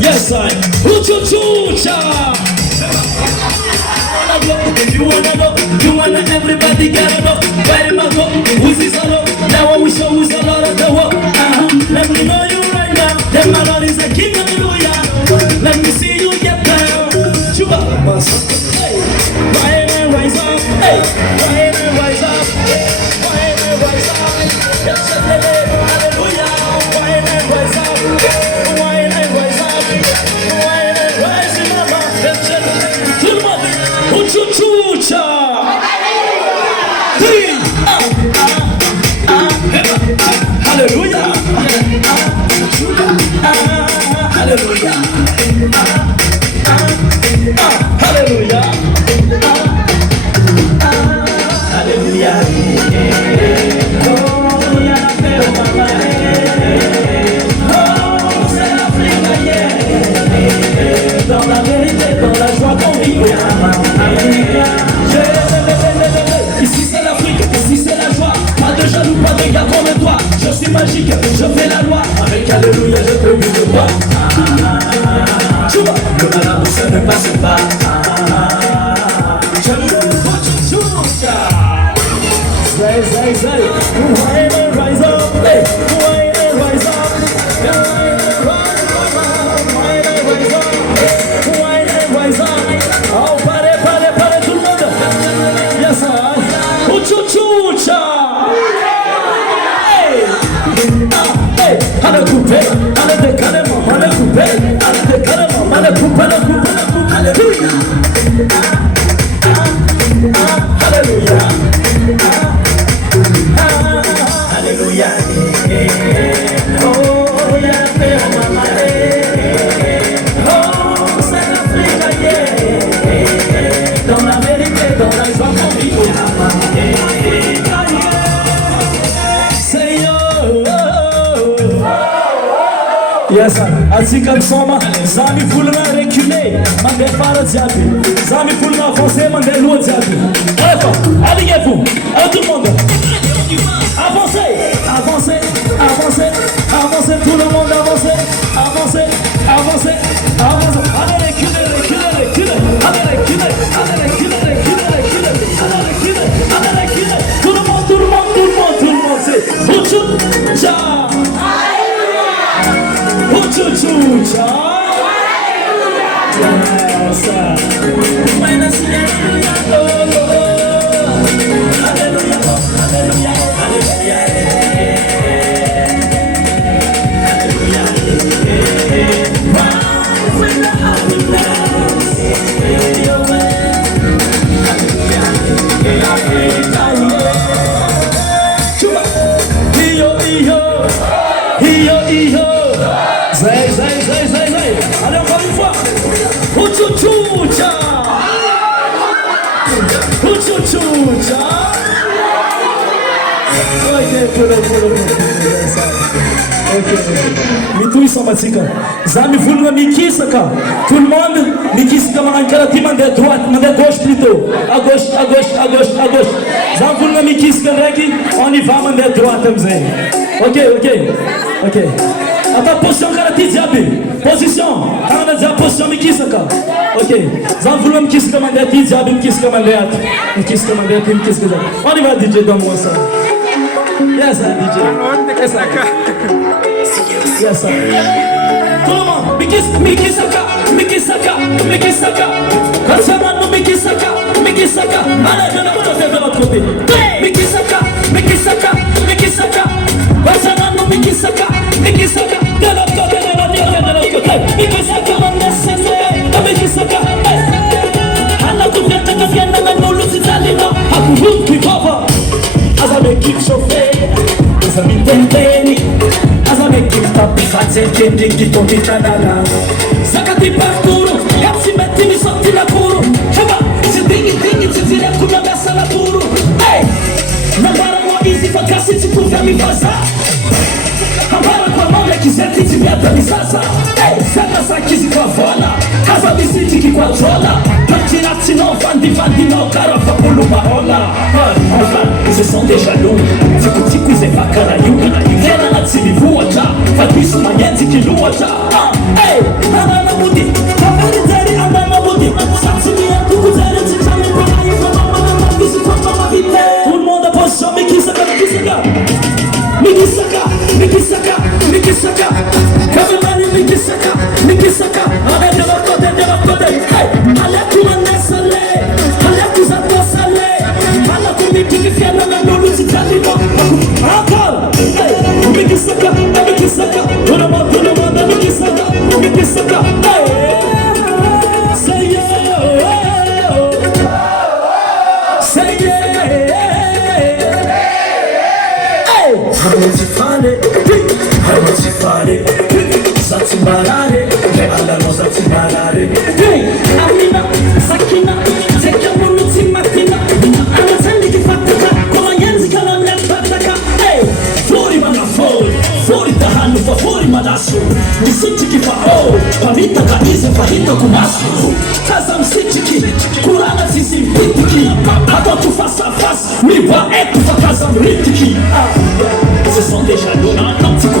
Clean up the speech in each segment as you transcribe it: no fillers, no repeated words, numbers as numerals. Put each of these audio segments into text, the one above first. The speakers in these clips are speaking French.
Yes, I. Uchuchucha. If you wanna know, everybody gotta know. Where am I go? Who's this all? Now we show who's a lot of the work. Let me know you right now. That my Lord is the King, hallelujah. Let me see you get down. Chuba. Hey, rise and rise up. Hey, rise and rise up. Rise and rise up. Yes, hallelujah. Rise and rise up. Rise and rise up. Rise and rise in my mouth. To the mother. Uchuchucha. Hallelujah. Hallelujah. Hallelujah. Hallelujah. Oh, yeah, c'est l'Afrique, yeah. Dans la vérité, dans la joie qu'on vit. Ici c'est l'Afrique, ici c'est la joie. Pas de jaloux, pas de gars comme toi. Je suis magique, je fais la loi. Avec alléluia, je te vis de toi. Tu vois, le malade, ça ne passe pas. Je ne veux pas tout ça. Say, rise up, hey, rise up. Oh, parez, tout le monde. Yes, sir. Uchuchucha. Hey, allez couper, allez décaler, allez couper, allez décaler, allez couper, alléluia. Alléluia. Alléluia. Oh, yeah, maman. Oh, c'est l'Afrique, yeah. Dans la vérité, dans la joie qu'on vit. Yes, ainsi comme soma, zami fulma reculer, mandé fara diabi, zami fulma avancer, mandé loin diabi. Allez-vous, allez tout le monde. Avancez, avancez, avancez, avancez, tout le monde avancez, avancez, avancez, avancez. Allez reculer, reculer, reculer, allez reculer, allez reculer, reculer, reculer, allez reculer, allez reculer. Tout le monde, tout le monde, tout le monde, tout le monde, c'est Uchuchucha. Uchuchucha. Yes, allez encore une fois. Uchuchucha. Uchuchucha. Ok, ok. Mitui Samatika. Zami Fulma Mikisaka. Tout le monde, Mikisaka Marankara, mande à droite, mande à gauche plutôt. À gauche, à gauche, à gauche, à gauche. Zami Fulma Mikisaka, on y va, mande à droite, ok, ok, ok. Attends, position karate diabi. Position. Quand on a position Mikisaka. Ok. Zami Fulma Mikisaka, mande à diabi, Mikisaka, mande à Mikisaka, mande à Mikisaka. On y va, DJ, donne-moi ça. Yes, sir, DJ. Yes, sir. Yes, sir. Tout le monde, Mikisaka, Mikisaka, Mikisaka. Quand c'est moi, nous Mikisaka, Mikisaka. Allez, de l'autre côté. Mikisaka, Mikisaka, Mikisaka. Quand c'est moi, nous Mikisaka, Mikisaka. De l'autre côté, de l'autre côté. Mikisaka, Mikisaka. Allah, tu viens, nous l'utilisons. Hakuru, qui va. As I make it chauffé, as I make it teni, as I make it papi fazer kendi que toque canana. Sakati parturo, yapsi metti mi sotti la puro. Chama, se dingi se vira come messa la puro. Hey, não para mo easy pra cacete tu vem me vazar. Para com a mão é que sente te me atualizaza. Hey, senta essa quise com a vola, casa me sente que controla. Pra tirar se não vandi não, cara fa pulo uma rola. Ce sont des jaloux, c'est que tu couses pas carayou. Viens à la télé, vous, fais plus ma yenti qui loue, Hey, andana budi, kafari zeri andana budi. Satsimiya tuku zeri chichami pranai mama mama kisi kwa mama vite. Tout le monde pose ça, mikisaka, mikisaka, mikisaka, mikisaka, mikisaka. Kamemani mikisaka, mikisaka. Ade de kote. Hey, alaku manesale, alaku zatosale, alaku mikifiana na nulu zitadino. Encore. Hey, mikisaka, mikisaka. Tout le monde, mikisaka, mikisaka. Hey, say yeah, say yeah. Hey, how much you find it? How much you find it? Satsimarare, alano satsimarare. Hey, Amina, Sakina, Zekamunu Timatina, Anatandi Kifataka, Komanyanzi Kalamnet Pataka. Hey, Fori Manafori, Fori Tahanu for Fori Madasu, Nisitiki for oh, Pavita Kadize Fahito Kumasu, Tazam Sitiki, Kurana Sisi Pitiki, Attends tout face à face, Miba Eku Fakazam Ritiki. Ce sont des jaloux,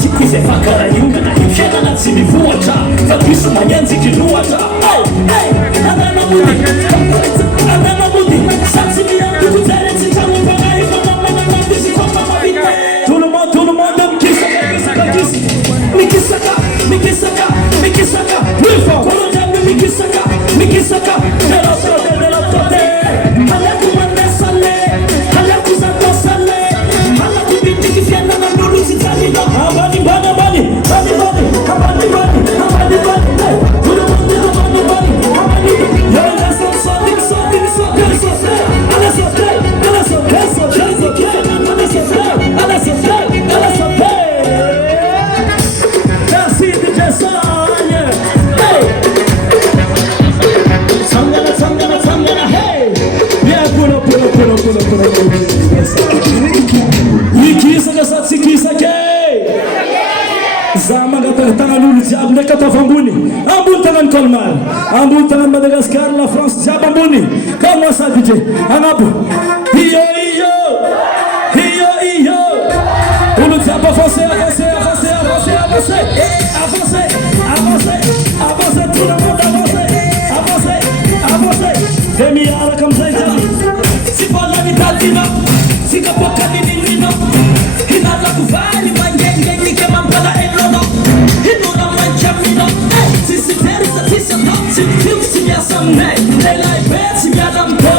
Tikuti c'est Fakara Yungana, Fiana Natsimi Fuata, Fabisu Mayanzi Kiluata. Hey, hey, Anana Budi, Anana Budi, Satsimiya, Tukuzere, Titamu Pangai, Mama, Bisi kwa Mama Vite. Tout le monde, Mikisaka, Mikisaka, Mikisaka, plus fort, Kolonjami Mikisaka, Mikisaka, de l'autre côté, Alaku Manesale, Alaku Zatosale, Alaku Bitiki Fiana na Nuru Zitalina, Abani, Bani, Bani, Bani, Bani, Abani, Bani, Abani, Bani, tout le monde, Abani, Bani, Abani, yo, laisse-moi sortir, merci DJ Sonia. Hey, Sangana, hey, bien pull up. Ikisa satsikisa ke. Zama tangan lulu jab ne kata fambuni. Ambul tangan Kolmar, ambul tangan Madagascar, la France jab ambuni. Comment ça DJ? Anabu. Iyo. Lulu jab avancez, tout le monde avancez. Demi ala comme ça. Si voilà ni talina, si kapoka ni nino. Hinala kuvali mangenge ni kema mpala elono. Hinuna manchamino. Si terisa tisa si fiksi mia samne. Lela ibet si mia dampo.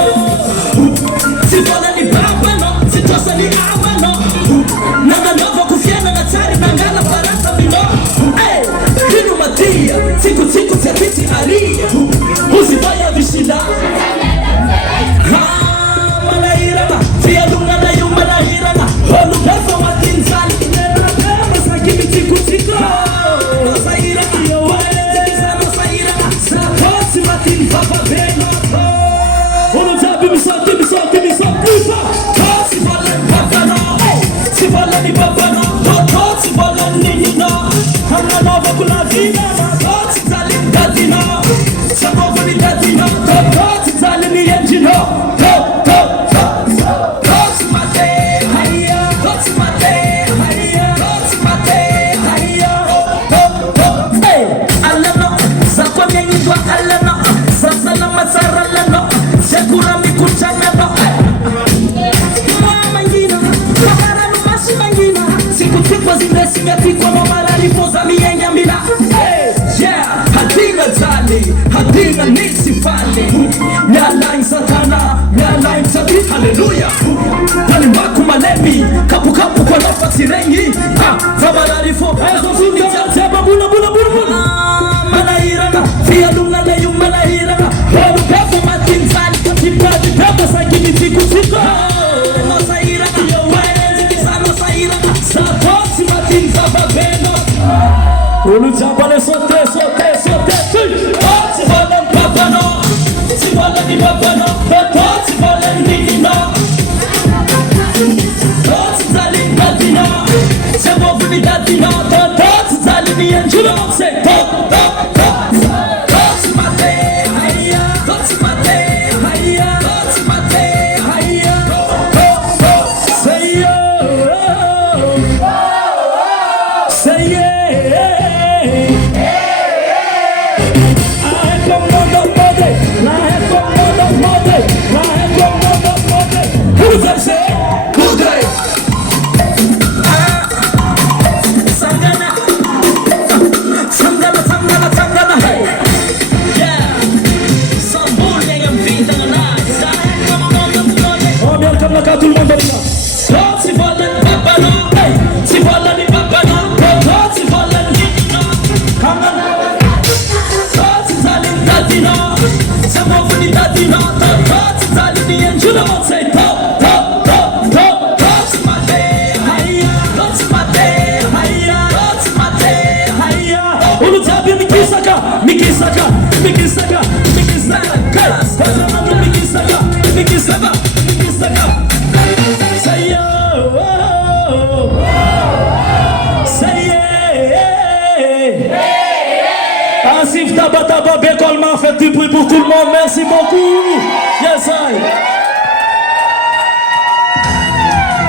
Si voilà ni baba no, si tosa ni ama no. Nana nova kufiana na tari nangala parata mino. Hinu matia, tiku tepiti alia. Uzibaya vishila. Malahirana, fia lungana yu malahirana. Holu befa watinzali. Nena masakimi tiku. Masahirana, zekisa masahirana. Sakosi matin papa beno. Holu jabi misaki. Kosi volan papano. Si volan ni papano. Kosi volan nini no. Hana nova kula vina. Kosi zalim dadino. Sabovu ni dadino. Kosi zalim ni engino. Hadinga nisi fale Nyalain satana, nyalain sabi halleluya Nani maku malebi, kapu kwa nafasi rengi Fabalarifo, ezo zuni jateba bula Malahirana, fia lunga leyu malahirana Holu pefu matinzali, tipadi pefu sagini tiku Masahirana, zikisano sahirana Satosi matinza babeno Ulu jabale sote Si volan papano, si volan ni papano, si volan ni no. Si zalin dadino, se vovu ni dadino, si zalin ni angelo, se si mate, haya, si mate, haya, say yeah. Mikisaka, Mikisaka, Mikisaka, Mikisaka, Mikisaka, Mikisaka. Say yo, say yeah. Asif Tabata Babé Colman fait du bruit pour tout le monde. Merci beaucoup. Yes, I.